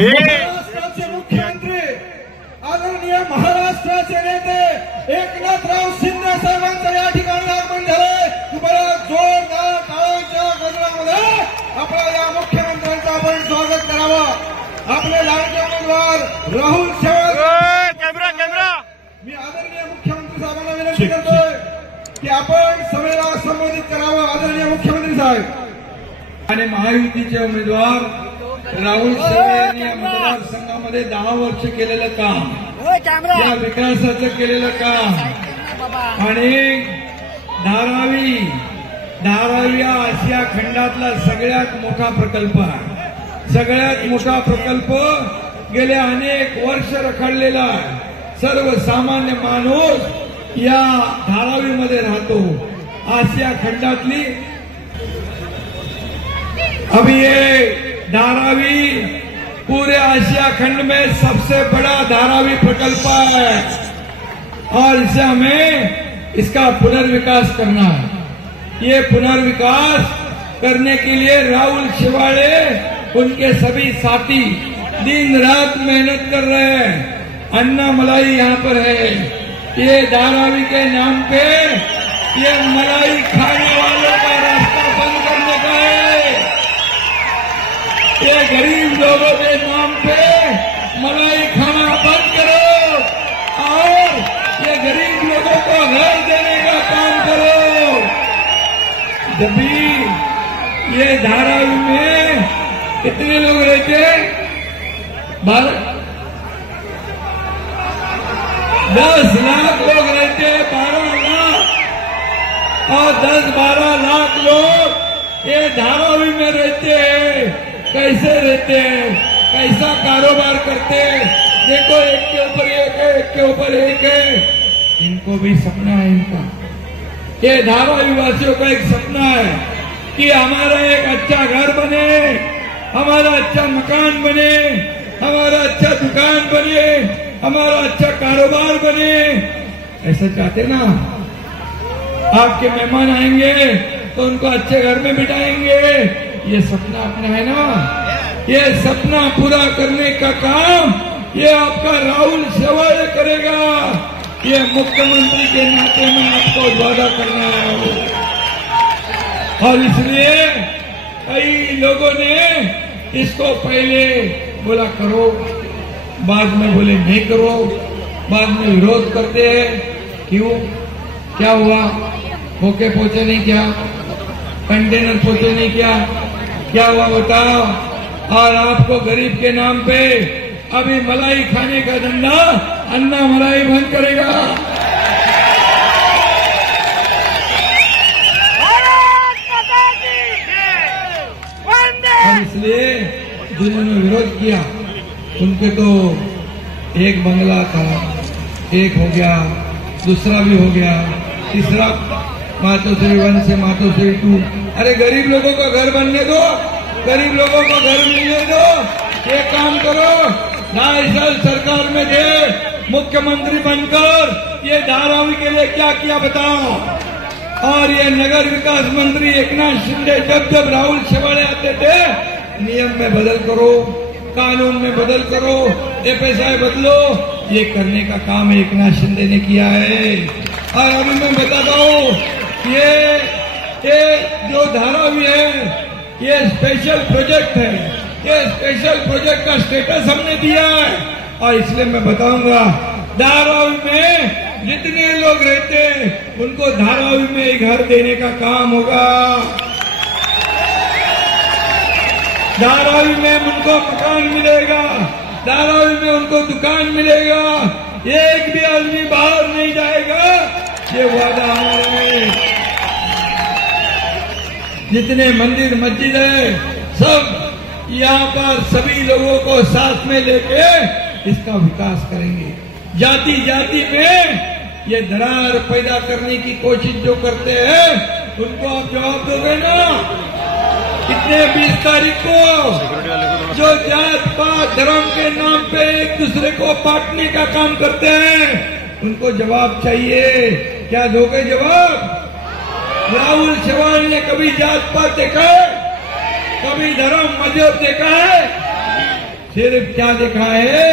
महाराष्ट्राचे मुख्यमंत्री आदरणीय महाराष्ट्राचे नेते एकनाथराव शिंदे साहेबांचं या ठिकाणी आगमन झालंय. तुम्हाला जोरदार टाळ्यांच्या गजरामध्ये आपल्या या मुख्यमंत्र्यांचं आपण स्वागत करावं. आपले लाडके उमेदवार राहुल शेवाळे, मी आदरणीय मुख्यमंत्री साहेबांना विनंती करतोय की आपण सभेला संबोधित करावं. आदरणीय मुख्यमंत्री साहेब आणि महायुतीचे उमेदवार राहुल शेवाळे यांनी या मतदारसंघामध्ये 10 वर्ष केलेलं काम, या विकासाचं केलेलं काम आणि धारावी हा आशिया खंडातला सगळ्यात मोठा प्रकल्प आहे. सगळ्यात मोठा प्रकल्प गेल्या अनेक वर्ष रखडलेला आहे. सर्वसामान्य माणूस या धारावीमध्ये राहतो. आशिया खंडातली अभी ये धारावी पूरे आशिया खंड में सबसे बड़ा धारावी प्रकल्प है और इसे हमें इसका पुनर्विकास करना है. ये पुनर्विकास करने के लिए राहुल शेवाळे उनके सभी साथी दिन रात मेहनत कर रहे हैं. अन्ना मलाई यहाँ पर है. ये धारावी के नाम पे ये मलाई खाने वालों का रास्ता बंद करने का है. ये गरीब लोगों के नाम पे मलाई खाना बंद करो और ये गरीब लोगों को घर देने का काम करो. जब भी ये धारावी में कितने लोग रहते हैं? 10 लाख लोग रहते हैं. 12 लाख और 10-12 लाख लोग ये धारावी में रहते हैं. कैसे रहते हैं, कैसा कारोबार करते हैं? देखो, एक के ऊपर एक है, एक के ऊपर एक है. इनको भी सपना है. इनका ये धारावी वासियों का एक सपना है कि हमारा एक अच्छा घर बने, हमारा अच्छा मकान बने, हमारा अच्छा दुकान बने, हमारा अच्छा कारोबार बने. ऐसा चाहते ना? आपके मेहमान आएंगे तो उनको अच्छे घर में बिठाएंगे. ये सपना अपना है ना? ये सपना पूरा करने का काम ये आपका राहुल शेवाळे करेगा. ये मुख्यमंत्री के नाते में आपको वादा करना है. और इसलिए कई लोगों ने इसको पहले बोला करो, बाद में बोले नहीं करो, बाद में विरोध करते हैं. क्यों? क्या हुआ? होके पहुंचे नहीं क्या? कंटेनर पहुंचे नहीं क्या हुआ बताओ? और आपको गरीब के नाम पे अभी मलाई खाने का धंधा अन्ना मलाई बंद करेगा. और इसलिए जिन्होंने विरोध किया उनके तो एक बंगला था, एक हो गया, दूसरा भी हो गया, तीसरा मातोश्री 1 से मातोश्री 2. अरे गरीब लोगों को घर बनने दो, गरीब लोगों को घर मिलने दो. ये काम करो. 2.5 साल सरकार में थे, मुख्यमंत्री बनकर ये धारावी के लिए क्या किया बताओ. और ये नगर विकास मंत्री एकनाथ शिंदे जब राहुल शेवाळे आते थे, नियम में बदल करो, कानून में बदल करो, FSI बदलो. ये करने का काम एकनाथ शिंदे ने किया है. और अभी मैं बताता हूँ, ये जो धारावी है ये स्पेशल प्रोजेक्ट है. ये स्पेशल प्रोजेक्ट का स्टेटस हमने दिया है. और इसलिए मैं बताऊंगा, धारावी में जितने लोग रहते हैं उनको धारावी में घर देने का काम होगा. धारावी में उनको मकान मिलेगा, धारावी में उनको दुकान मिलेगा. एक भी आदमी बाहर नहीं जाएगा. ये वादा हमारा है. जितने मंदिर मस्जिद है सब यहाँ पर सभी लोगों को साथ में लेके इसका विकास करेंगे. जाति जाति में ये दरार पैदा करने की कोशिश जो करते हैं उनको आप जवाब दोगे ना? कितने 20 तारीख को जो जात पात धर्म के नाम पे एक दूसरे को बांटने का काम करते हैं उनको जवाब चाहिए. क्या दोगे जवाब? राहुल शेवाळे ने कभी जात पात देखा है? कभी धर्म मजहब देखा है? सिर्फ क्या देखा है?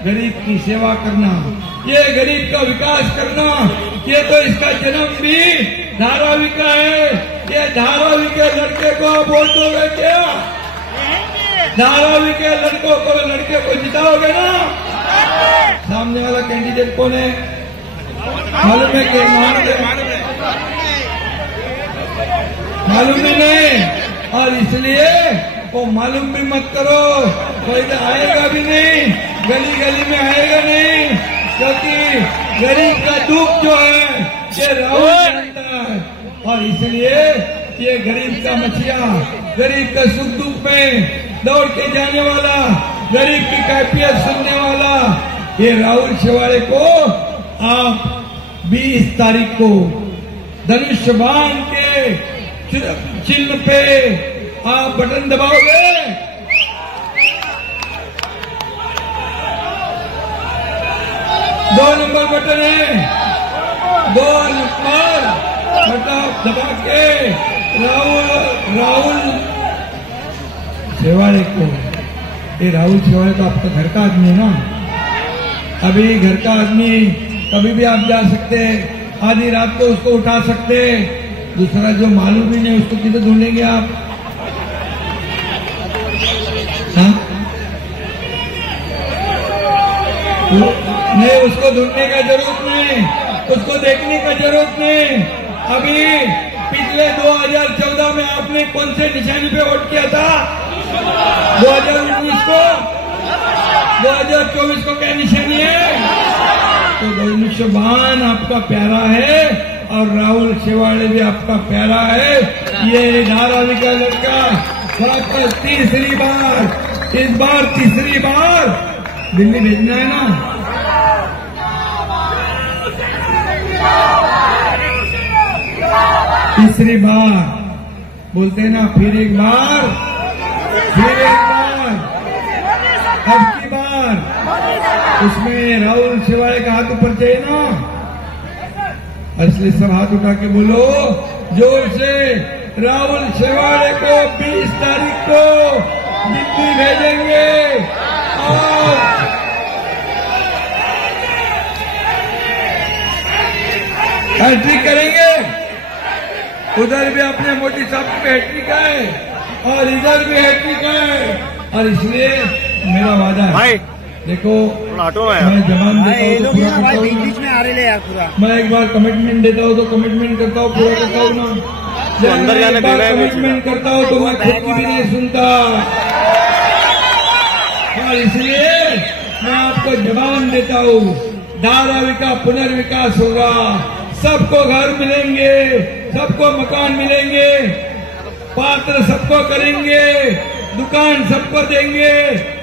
गरीब की सेवा करना, ये गरीब का विकास करना। ये तो इसका जन्म भी धारावी का है। ये धारावी के लड़के को आप वोट दोगे क्या? धारावी के लड़के को जिताओगे ना? सामने वाला कैंडिडेट कौन है मालूम है? कि मालूम ही नहीं, और इसलिए वो मालूम भी मत करो। कोई तो आएगा भी नहीं, गली गली में आएगा नहीं, क्योंकि गरीब का दुख जो है ये राहुल जानता है। और इसलिए ये गरीब का मछिया, गरीब का सुख दुख में दौड़ के जाने वाला, गरीब की कैफियत सुनने वाला, ये राहुल शेवाड़े को आप 20 तारीख को धनुष बाण के चिन्ह पे आप बटन दबाओगे। 2 नंबर बटन है, 2 नंबर बटन दबा के राहुल शेवाड़े को, ये राहुल शेवाड़े तो आपका घर का आदमी है ना। अभी घर का आदमी कभी भी आप जा सकते, आधी रात को उसको उठा सकते। दूसरा जो मालूम ही नहीं उसको किधर ढूंढेंगे आप? हाँ? नहीं, उसको ढूंढने का जरूरत नहीं, उसको देखने का जरूरत नहीं। अभी पिछले 2014 में आपने कौन से निशानी पे वोट किया था? 2019 को, 2024 को क्या निशानी है? तो धनुष बाण आपका प्यारा है और राहुल शेवाड़े भी आपका प्यारा है। ये धारावी का लड़का वापस तीसरी बार, इस बार तीसरी बार दिल्ली भेजना है ना। तीसरी बार बोलते हैं ना, फिर एक बार, फिर एक बार, अब की बार उसमें राहुल शेवाड़े का हाथ ऊपर चाहिए ना। इसलिए सब हाथ उठा के बोलो जोर से, राहुल शेवाड़े को 20 तारीख को दिल्ली भेजेंगे और हैट्रिक करेंगे। उधर भी अपने मोदी साहब पे हैट्रिक है और इधर भी हैट्रिक है। और इसलिए मेरा वादा है, देखो मैं जवान देता हूँ तो पूरा करता हूँ। मैं एक बार कमिटमेंट देता हूँ तो कमिटमेंट करता हूँ, पूरा करता हूँ ना। अंदर जाने देना कमिटमेंट करता हूँ तो मैं खुद की भी नहीं सुनता। और इसलिए मैं आपको जवान देता हूँ, धारावी का पुनर्विकास होगा, सबको घर मिलेंगे, सबको मकान मिलेंगे, पात्र सबको करेंगे, दुकान सबको देंगे,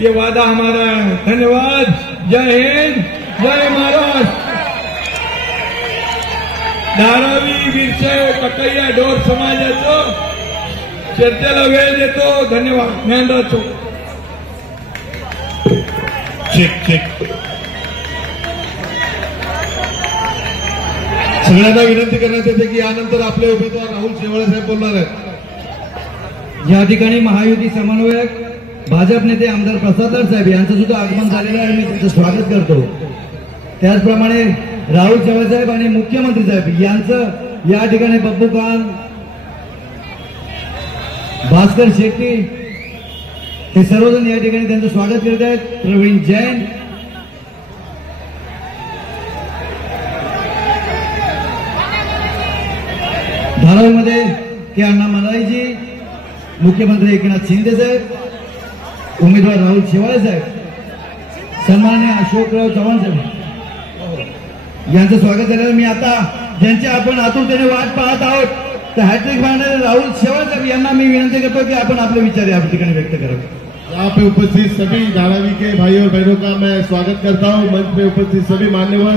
ये वादा हमारा है। धन्यवाद। जय हिंद, जय महाराष्ट्र। धारावी विषय कटैया डोर समाजाचं चर्चेला वेळ देतो। धन्यवाद। ज्ञानराज चेक सगळ्यांना विनंती करण्यात येते की यानंतर आपले उमेदवार राहुल शेवाळे साहेब बोलणार आहेत। या ठिकाणी महायुती समन्वयक भाजप नेते आमदार प्रसाददार साहेब यांचं सुद्धा आगमन झालेलं आहे, मी त्यांचं स्वागत करतो। त्याचप्रमाणे राहुल शेवाळे साहेब आणि मुख्यमंत्री साहेब यांचं या ठिकाणी बब्बू खान, भास्कर शेट्टी हे सर्वजण या ठिकाणी त्यांचं स्वागत करत आहेत। प्रवीण जैन, धारावीमध्ये के अण्णा मलाईजी, मुख्यमंत्री एकनाथ शिंदे साहेब, उमेदवार राहुल शेवाळे साहेब, सन्माननीय अशोकराव चव्हाण साहेब यांचं स्वागत झालेलं। मी आता ज्यांची आपण आतुरतेने वाट पाहत आहोत तर हॅट्रिक मारणारे राहुल शेवाळे साहेब यांना मी विनंती करतो की आपण आपले विचार या ठिकाणी व्यक्त करावे। यहाँ पे उपस्थित सभी धारावी के भाई और बहनों का मैं स्वागत करता हूँ। मंच पे उपस्थित सभी मान्यवर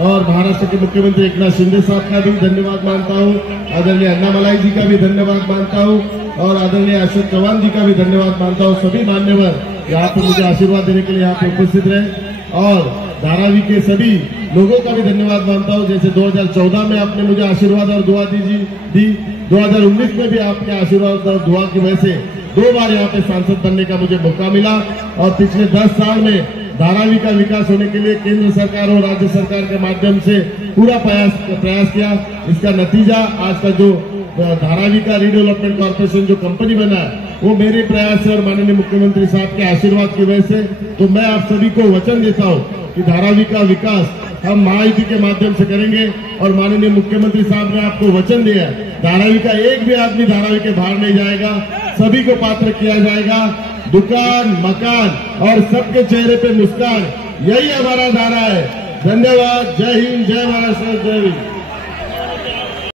और महाराष्ट्र के मुख्यमंत्री एकनाथ शिंदे साहब का भी धन्यवाद मानता हूँ, आदरणीय अन्ना मलाई जी का भी धन्यवाद मानता हूँ और आदरणीय अशोक चौहान जी का भी धन्यवाद मानता हूँ। सभी मान्यवर यहाँ पे मुझे आशीर्वाद देने के लिए यहाँ पे उपस्थित रहे और धारावी के सभी लोगों का भी धन्यवाद मानता हूँ। जैसे 2014 में आपने मुझे आशीर्वाद और दुआ दी, 2019 में भी आपके आशीर्वाद और दुआ की वजह से 2 बार यहाँ पे सांसद बनने का मुझे मौका मिला और पिछले 10 साल में धारावी का विकास होने के लिए केंद्र सरकार और राज्य सरकार के माध्यम से पूरा प्रयास किया। इसका नतीजा आज का जो धारावी का रीडेवलपमेंट कॉर्पोरेशन जो कंपनी बना है वो मेरे प्रयास से और माननीय मुख्यमंत्री साहब के आशीर्वाद की वजह से। तो मैं आप सभी को वचन देता हूँ कि धारावी का विकास हम महायुति के माध्यम से करेंगे और माननीय मुख्यमंत्री साहब ने आपको वचन दिया है धारावी का एक भी आदमी धारावी के बाहर नहीं जाएगा, सभी को पात्र किया जाएगा। दुकान, मकान और सबके चेहरे पे मुस्कान, यही हमारा धारा है। धन्यवाद। जय हिंद, जय महाराष्ट्र, जय हिंद।